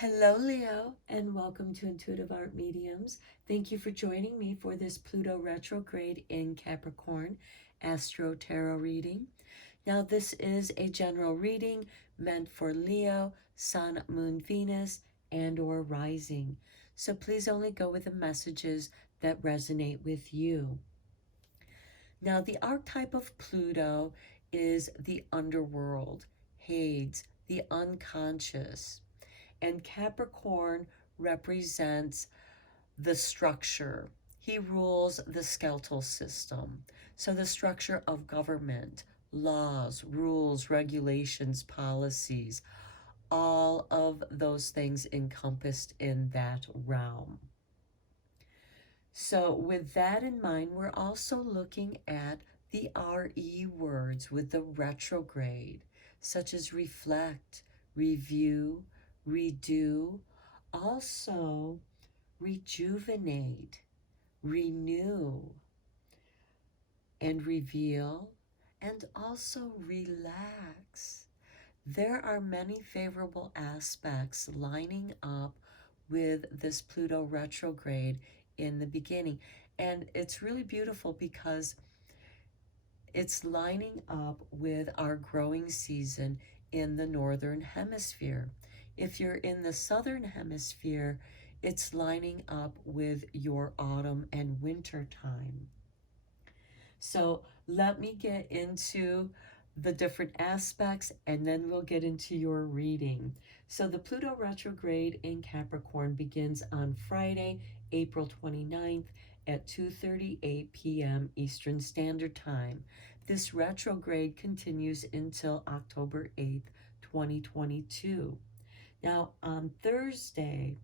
Hello, Leo, and welcome to Intuitive Art Mediums. Thank you for joining me for this Pluto Retrograde in Capricorn Astro-Tarot reading. Now, this is a general reading meant for Leo, Sun, Moon, Venus, and or Rising. So please only go with the messages that resonate with you. Now, the archetype of Pluto is the underworld, Hades, the unconscious. And Capricorn represents the structure. He rules the skeletal system. So the structure of government, laws, rules, regulations, policies, all of those things encompassed in that realm. So with that in mind, we're also looking at the RE words with the retrograde, such as reflect, review, redo, also rejuvenate, renew, and reveal, and also relax. There are many favorable aspects lining up with this Pluto retrograde in the beginning. And it's really beautiful because it's lining up with our growing season in the Northern Hemisphere. If you're in the Southern Hemisphere, it's lining up with your autumn and winter time. So let me get into the different aspects and then we'll get into your reading. So the Pluto retrograde in Capricorn begins on Friday, April 29th at 2:38 p.m. Eastern Standard Time. This retrograde continues until October 8th, 2022. Now on Thursday,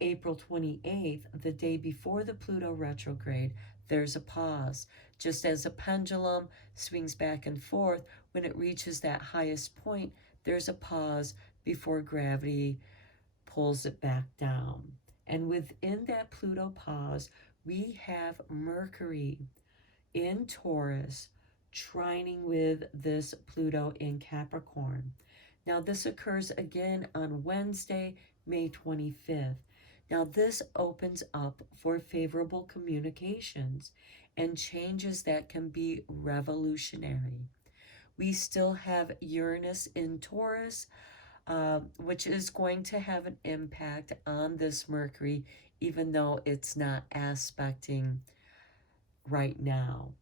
April 28th, the day before the Pluto retrograde, there's a pause. Just as a pendulum swings back and forth, when it reaches that highest point, there's a pause before gravity pulls it back down. And within that Pluto pause, we have Mercury in Taurus trining with this Pluto in Capricorn. Now, this occurs again on Wednesday, May 25th. Now, this opens up for favorable communications and changes that can be revolutionary. We still have Uranus in Taurus, which is going to have an impact on this Mercury, even though it's not aspecting right now.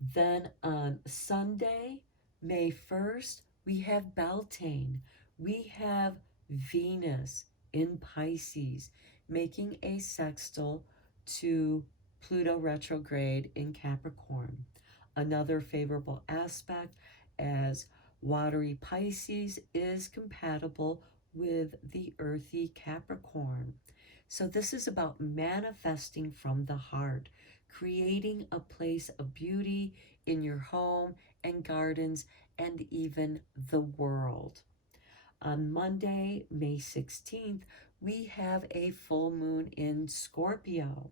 Then on Sunday, May 1st, we have Beltane. We have Venus in Pisces making a sextile to Pluto retrograde in Capricorn. Another favorable aspect, as watery Pisces is compatible with the earthy Capricorn. So this is about manifesting from the heart, creating a place of beauty in your home and gardens and even the world. On Monday, May 16th, we have a full moon in Scorpio.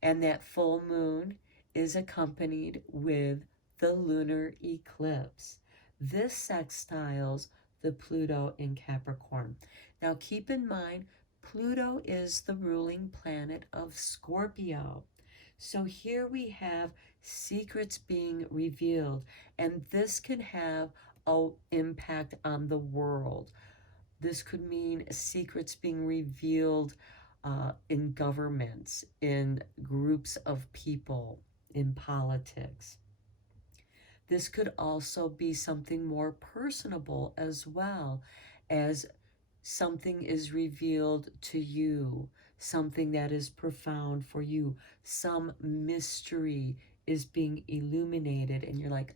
And that full moon is accompanied with the lunar eclipse. This sextiles the Pluto in Capricorn. Now keep in mind, Pluto is the ruling planet of Scorpio. So here we have secrets being revealed, and this can have an impact on the world. This could mean secrets being revealed in governments, in groups of people, in politics. This could also be something more personable as well, as something is revealed to you, something that is profound for you, some mystery is being illuminated and you're like,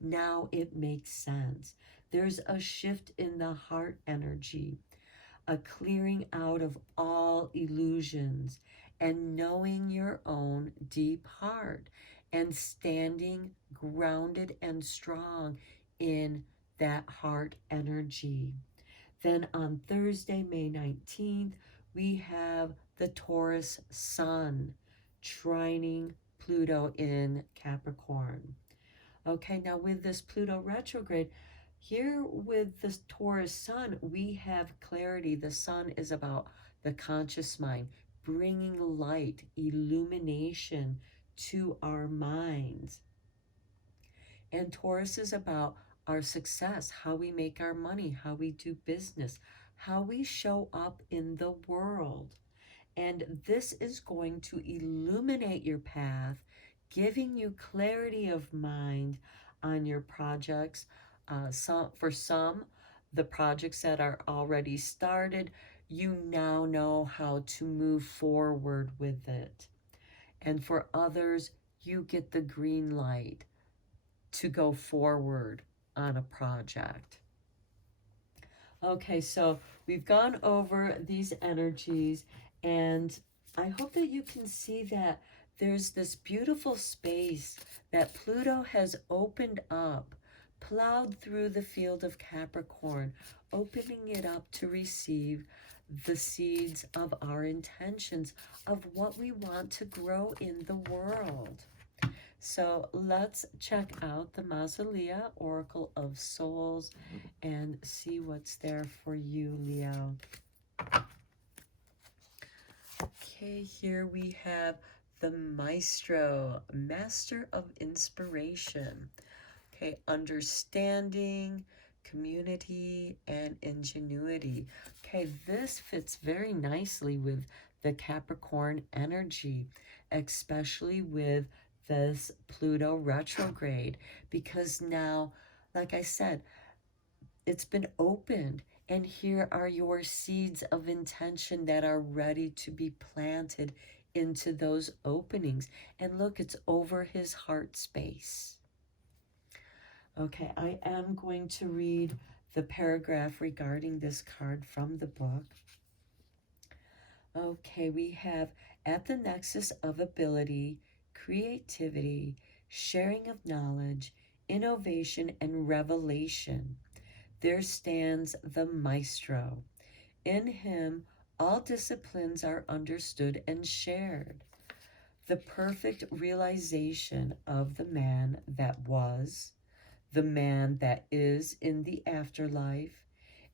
now it makes sense. There's a shift in the heart energy, a clearing out of all illusions and knowing your own deep heart and standing grounded and strong in that heart energy. Then on Thursday, May 19th, we have the Taurus Sun trining Pluto in Capricorn. Okay, now with this Pluto retrograde, Here with the Taurus sun, we have clarity. The sun is about the conscious mind, bringing light, illumination to our minds. And Taurus is about our success, how we make our money, how we do business, how we show up in the world. And this is going to illuminate your path, giving you clarity of mind on your projects. For some, the projects that are already started, you now know how to move forward with it. And for others, you get the green light to go forward on a project. Okay, so we've gone over these energies, and I hope that you can see that there's this beautiful space that Pluto has opened up, plowed through the field of Capricorn, opening it up to receive the seeds of our intentions of what we want to grow in the world. So let's check out the Mausolea Oracle of Souls and see what's there for you, Leo. Okay, here we have the Maestro, Master of Inspiration. Okay, understanding, community, and ingenuity. Okay, this fits very nicely with the Capricorn energy, especially with this Pluto retrograde, because now, like I said, it's been opened, and here are your seeds of intention that are ready to be planted into those openings. And look, it's over his heart space. Okay, I am going to read the paragraph regarding this card from the book. Okay, we have at the nexus of ability, creativity, sharing of knowledge, innovation, and revelation, there stands the Maestro. In him, all disciplines are understood and shared. The perfect realization of the man that was, the man that is in the afterlife,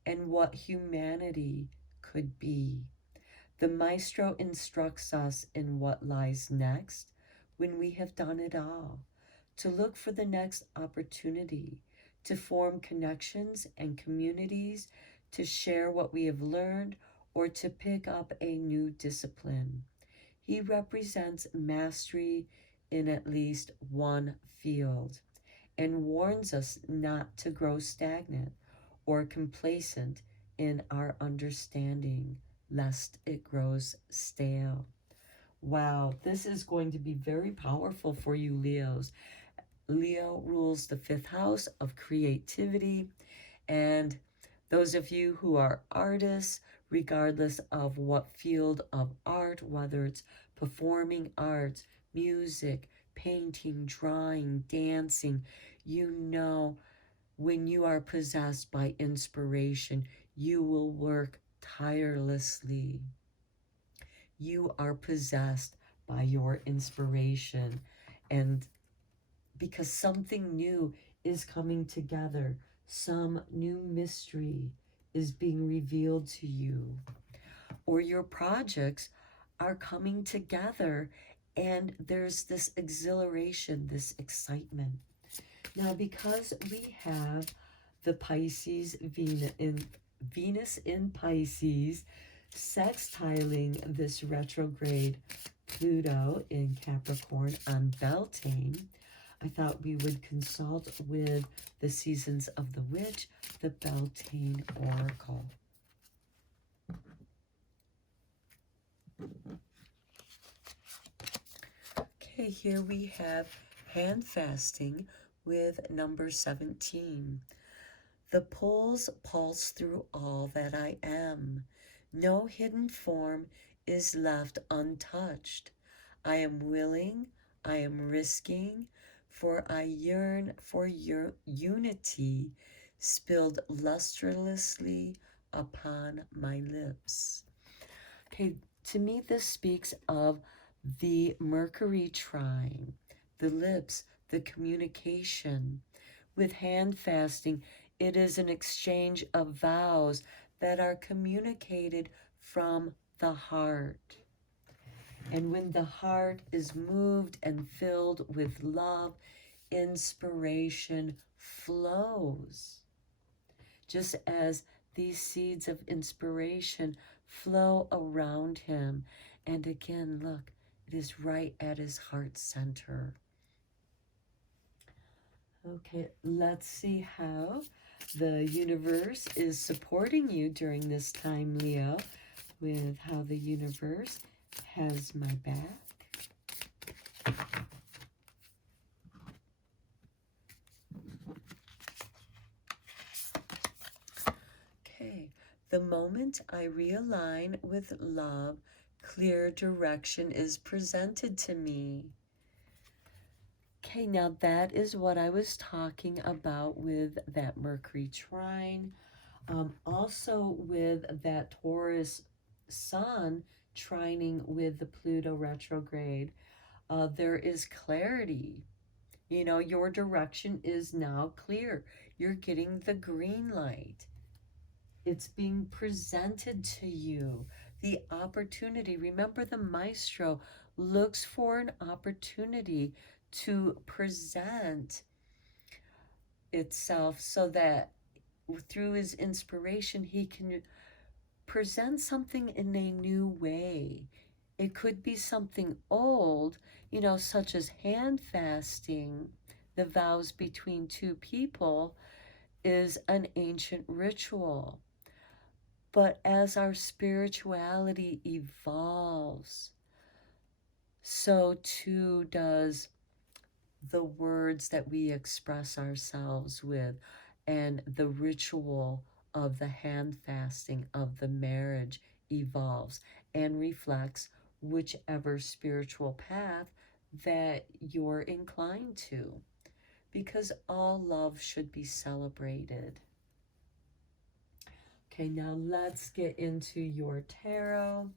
and what humanity could be. The Maestro instructs us in what lies next when we have done it all, to look for the next opportunity, to form connections and communities, to share what we have learned, or to pick up a new discipline. He represents mastery in at least one field and warns us not to grow stagnant or complacent in our understanding, lest it grows stale. Wow, this is going to be very powerful for you, Leos. Leo rules the fifth house of creativity, and those of you who are artists, regardless of what field of art, whether it's performing arts, music, painting, drawing, dancing, you know when you are possessed by inspiration, you will work tirelessly. You are possessed by your inspiration, and because something new is coming together, some new mystery is being revealed to you, or your projects are coming together, and there's this exhilaration, this excitement. Now, because we have the Pisces, Venus in Pisces, sextiling this retrograde Pluto in Capricorn on Beltane, I thought we would consult with the Seasons of the Witch, the Beltane Oracle. Okay, here we have hand fasting with number 17. The poles pulse through all that I am. No hidden form is left untouched. I am willing, I am risking, for I yearn for your unity spilled lustrelessly upon my lips. Okay, to me this speaks of the Mercury trine, the lips, the communication. With hand fasting, It is an exchange of vows that are communicated from the heart. And when the heart is moved and filled with love, inspiration flows. Just as these seeds of inspiration flow around him. And again, look, it is right at his heart center. Okay, let's see how the universe is supporting you during this time, Leo, with how the universe has my back. Okay, the moment I realign with love, clear direction is presented to me. Okay, now that is what I was talking about with that Mercury trine. Also with that Taurus sun trining with the Pluto retrograde, there is clarity. You know, your direction is now clear. You're getting the green light. It's being presented to you. The opportunity. Remember, the Maestro looks for an opportunity to present itself so that through his inspiration, he can present something in a new way. It could be something old, you know, such as hand fasting. The vows between two people is an ancient ritual. But as our spirituality evolves, so too does the words that we express ourselves with, and the ritual of the hand fasting of the marriage evolves and reflects whichever spiritual path that you're inclined to, because all love should be celebrated. Okay, now let's get into your tarot.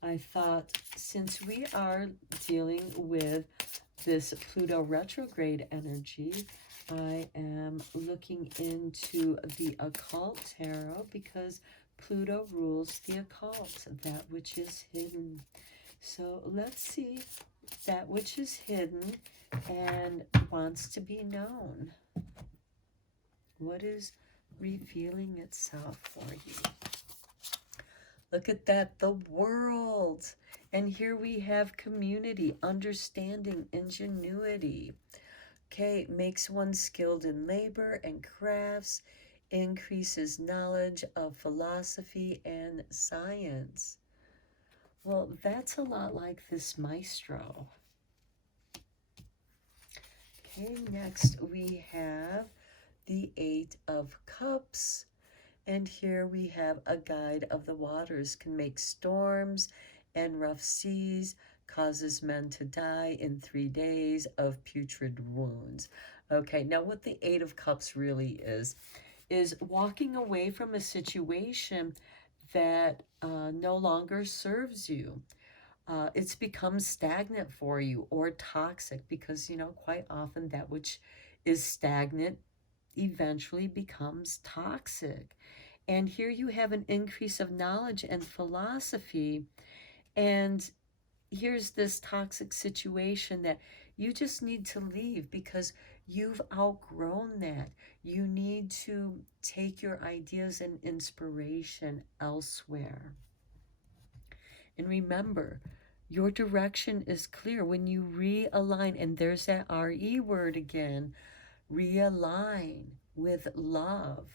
I thought, since we are dealing with this Pluto retrograde energy, I am looking into the Occult Tarot, because Pluto rules the occult, that which is hidden. So let's see that which is hidden and wants to be known. What is revealing itself for you? Look at that, the world. And here we have community, understanding, ingenuity. Okay, makes one skilled in labor and crafts, increases knowledge of philosophy and science. Well, that's a lot like this Maestro. Okay, next we have the Eight of Cups. And here we have a guide of the waters, can make storms and rough seas, causes men to die in 3 days of putrid wounds. Okay, now what the Eight of Cups really is walking away from a situation that no longer serves you. It's become stagnant for you, or toxic, because, you know, quite often that which is stagnant eventually becomes toxic. And here you have an increase of knowledge and philosophy. And here's this toxic situation that you just need to leave because you've outgrown that. You need to take your ideas and inspiration elsewhere. And remember, your direction is clear. When you realign, and there's that RE word again, realign with love,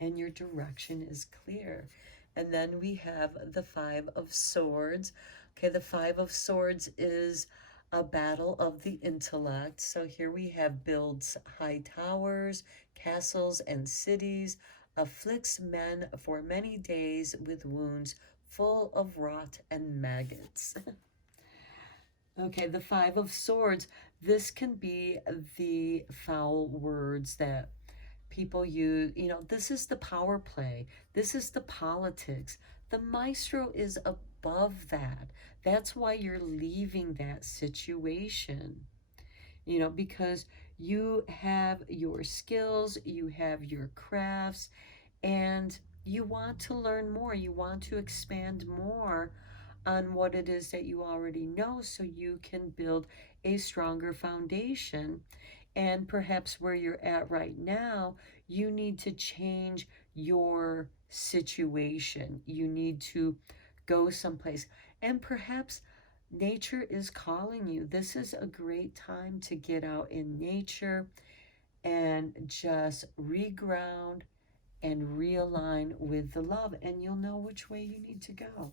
and your direction is clear. And then we have the Five of Swords. Okay, the Five of Swords is a battle of the intellect. So here we have builds high towers, castles, and cities, afflicts men for many days with wounds full of rot and maggots. Okay, the Five of Swords. This can be the foul words that people use. You know, this is the power play. This is the politics. The Maestro is above that. That's why you're leaving that situation. You know, because You have your skills, you have your crafts, and you want to learn more. You want to expand more on what it is that you already know so you can build a stronger foundation. And perhaps where you're at right now, you need to change your situation. You need to go someplace. And perhaps nature is calling you. This is a great time to get out in nature and just reground and realign with the love, and you'll know which way you need to go.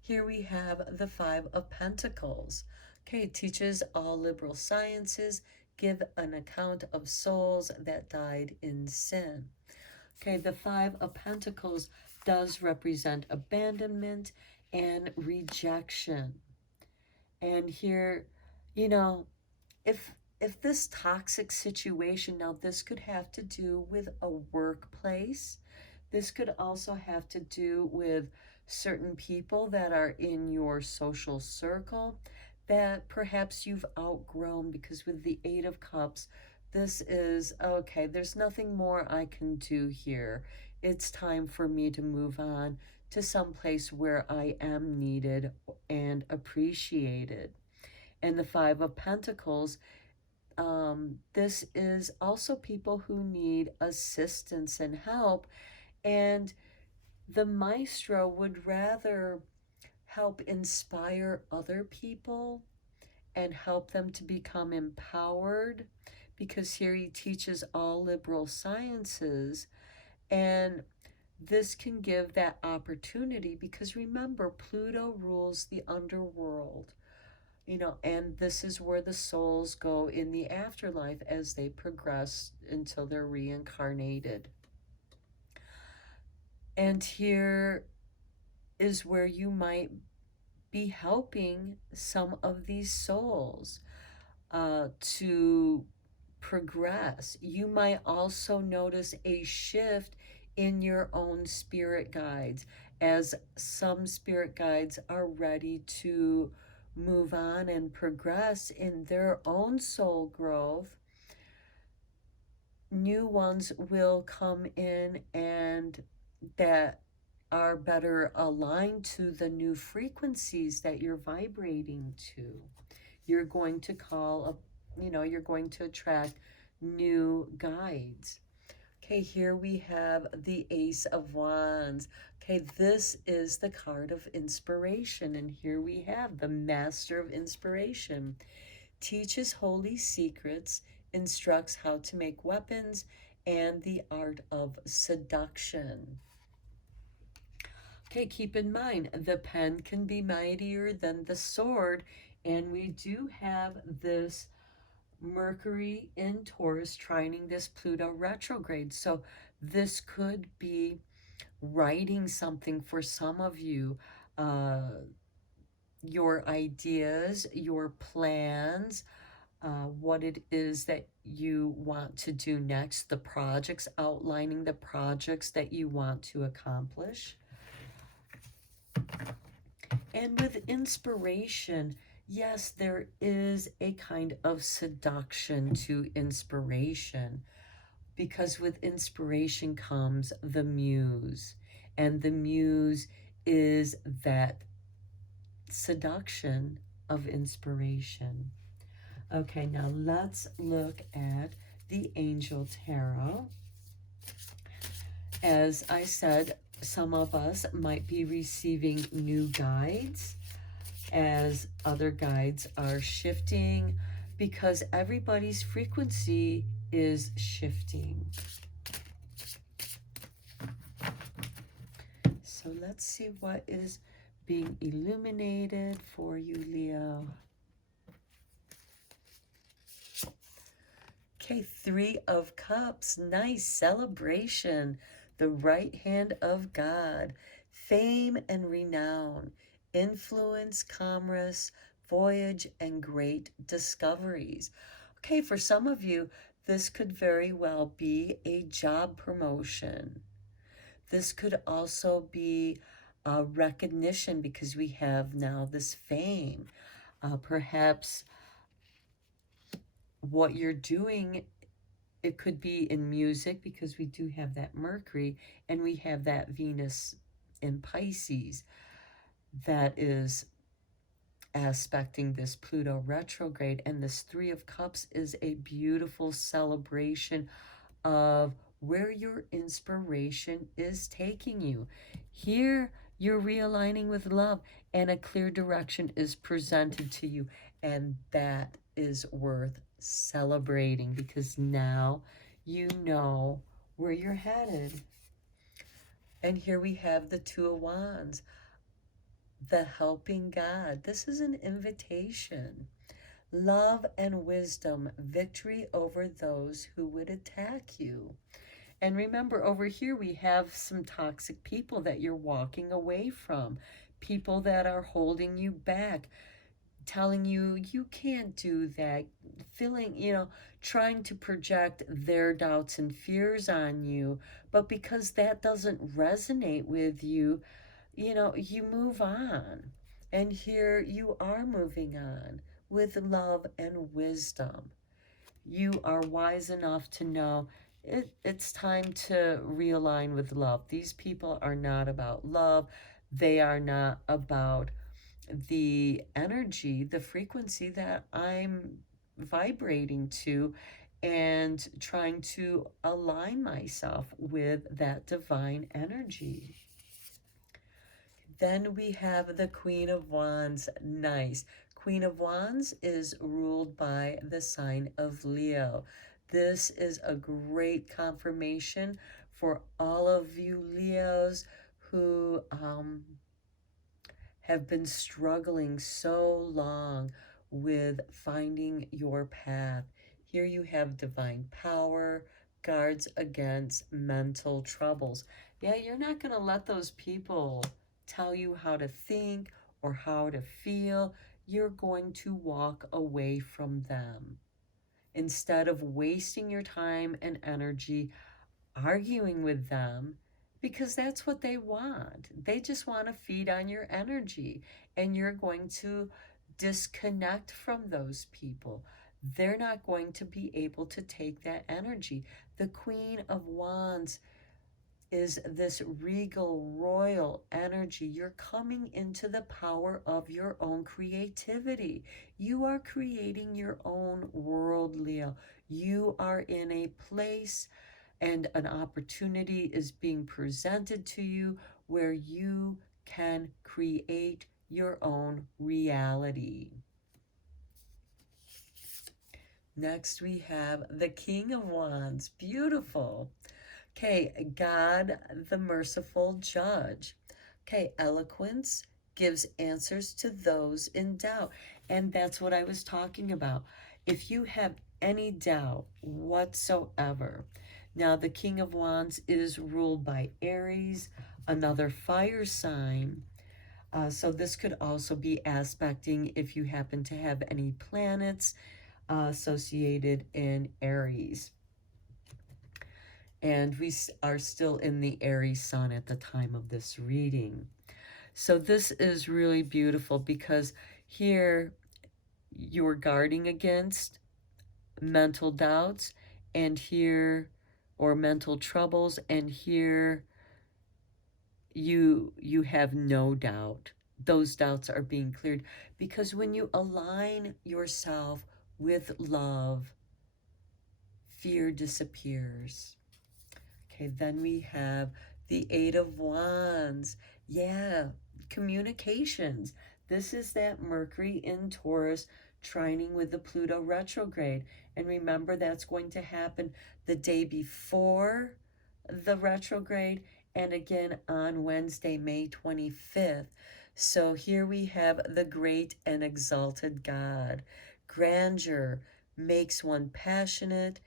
Here we have the Five of Pentacles. Okay, it teaches all liberal sciences, give an account of souls that died in sin. Okay, the Five of Pentacles does represent abandonment and rejection. And here, you know, if this toxic situation, now this could have to do with a workplace. This could also have to do with certain people that are in your social circle that perhaps you've outgrown, because with the Eight of Cups, this is, okay, there's nothing more I can do here. It's time for me to move on to some place where I am needed and appreciated. And the Five of Pentacles, this is also people who need assistance and help. And the Maestro would rather help inspire other people and help them to become empowered, because here he teaches all liberal sciences. And this can give that opportunity, because remember, Pluto rules the underworld. And this is where the souls go in the afterlife as they progress until they're reincarnated. And here is where you might be helping some of these souls to progress. You might also notice a shift in your own spirit guides, as some spirit guides are ready to move on and progress in their own soul growth. New ones will come in and that are better aligned to the new frequencies that you're vibrating to. You're going to you're going to attract new guides. Okay, here we have the Ace of Wands. Okay, this is the card of inspiration. And here we have the Master of Inspiration. Teaches holy secrets, instructs how to make weapons, and the art of seduction. Okay, keep in mind, the pen can be mightier than the sword. And we do have this Mercury in Taurus trining this Pluto retrograde. So this could be writing something for some of you, your ideas, your plans, what it is that you want to do next, the projects, outlining the projects that you want to accomplish. And with inspiration, yes, there is a kind of seduction to inspiration, because with inspiration comes the muse, and the muse is that seduction of inspiration. Okay, now let's look at the Angel Tarot. As I said, some of us might be receiving new guides as other guides are shifting, because everybody's frequency is shifting. So let's see what is being illuminated for you, Leo. Okay, Three of Cups, nice celebration. The right hand of God, fame and renown, influence, commerce, voyage, and great discoveries. Okay, for some of you, this could very well be a job promotion. This could also be recognition, because we have now this fame. Perhaps what you're doing, it could be in music, because we do have that Mercury and we have that Venus in Pisces that is aspecting this Pluto retrograde. And this Three of Cups is a beautiful celebration of where your inspiration is taking you. Here, you're realigning with love, and a clear direction is presented to you. And that is worth celebrating, because now you know where you're headed. And here we have the Two of Wands, the helping God. This is an invitation. Love and wisdom, victory over those who would attack you. And remember, over here we have some toxic people that you're walking away from, people that are holding you back, telling you you can't do that, feeling, trying to project their doubts and fears on you. But because that doesn't resonate with you, you move on. And here you are moving on with love and wisdom. You are wise enough to know it's time to realign with love. These people are not about love. They are not about the energy, the frequency that I'm vibrating to, and trying to align myself with that divine energy. Then we have the Queen of Wands. Nice. Queen of Wands is ruled by the sign of Leo. This is a great confirmation for all of you Leos who have been struggling so long with finding your path. Here you have divine power, guards against mental troubles. Yeah, you're not going to let those people tell you how to think or how to feel. You're going to walk away from them. Instead of wasting your time and energy arguing with them, because that's what they want. They just want to feed on your energy, and you're going to disconnect from those people. They're not going to be able to take that energy. The Queen of Wands is this regal, royal energy. You're coming into the power of your own creativity. You are creating your own world, Leo. You are in a place and an opportunity is being presented to you where you can create your own reality. Next, we have the King of Wands. Beautiful. Okay, God, the merciful judge. Okay, eloquence gives answers to those in doubt. And that's what I was talking about. If you have any doubt whatsoever, now the King of Wands is ruled by Aries, another fire sign. So this could also be aspecting if you happen to have any planets associated in Aries. And we are still in the Aries sun at the time of this reading. So this is really beautiful, because here you're guarding against mental doubts, and here, or mental troubles, and here you have no doubt. Those doubts are being cleared, because when you align yourself with love, fear disappears. Okay, then we have the Eight of Wands. Yeah, communications. This is that Mercury in Taurus trining with the Pluto retrograde. And remember, that's going to happen the day before the retrograde and again on Wednesday, May 25th. So here we have the great and exalted God. Grandeur makes one passionate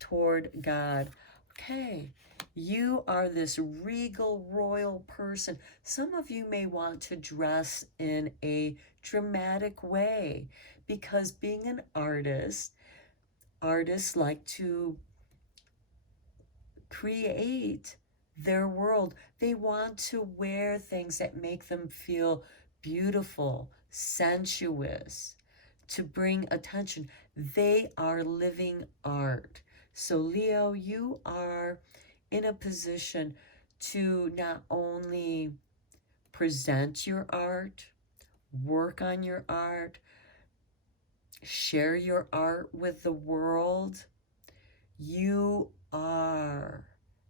toward God. Okay, you are this regal, royal person. Some of you may want to dress in a dramatic way, because being an artist, artists like to create their world. They want to wear things that make them feel beautiful, sensuous, to bring attention. They are living art. So Leo, you are in a position to not only present your art, work on your art, share your art with the world. You are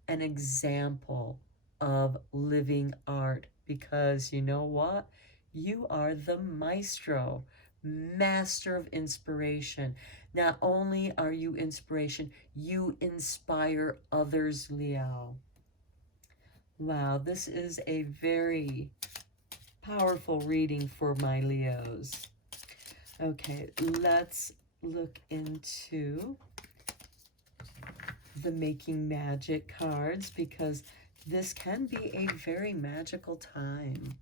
an example of living art, because you know what? You are the maestro, master of inspiration. Not only are you inspiration, you inspire others, Leo. Wow, this is a very powerful reading for my Leos. Okay, let's look into the Making Magic cards, because this can be a very magical time.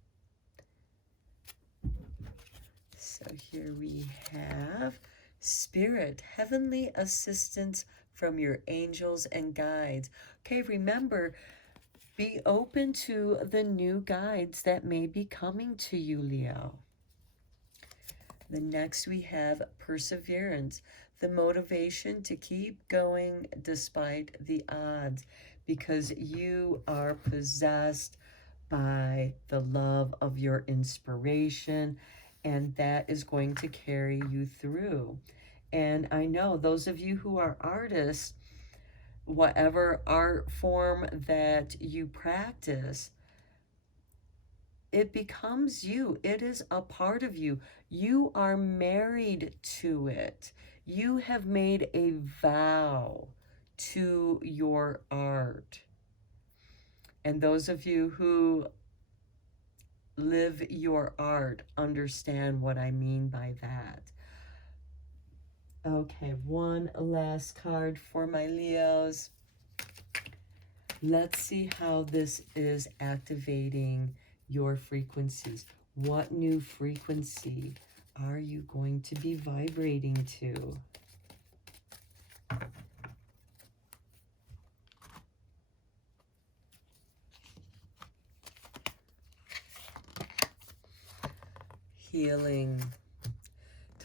So here we have Spirit, heavenly assistance from your angels and guides. Okay, remember, be open to the new guides that may be coming to you, Leo. The next we have Perseverance, the motivation to keep going despite the odds, because you are possessed by the love of your inspiration, and that is going to carry you through. And I know those of you who are artists, whatever art form that you practice, it becomes you. It is a part of you. You are married to it. You have made a vow to your art. And those of you who live your art understand what I mean by that. Okay, one last card for my Leos. Let's see how this is activating your frequencies. What new frequency are you going to be vibrating to? Healing.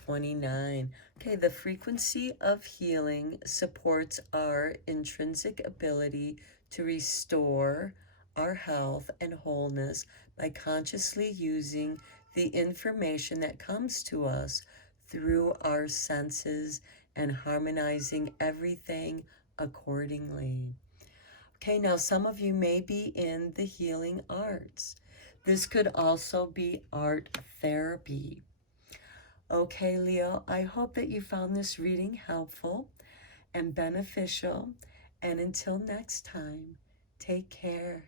29. Okay, the frequency of healing supports our intrinsic ability to restore our health and wholeness by consciously using the information that comes to us through our senses and harmonizing everything accordingly. Okay, now some of you may be in the healing arts. This could also be art therapy. Okay, Leo, I hope that you found this reading helpful and beneficial. And until next time, take care.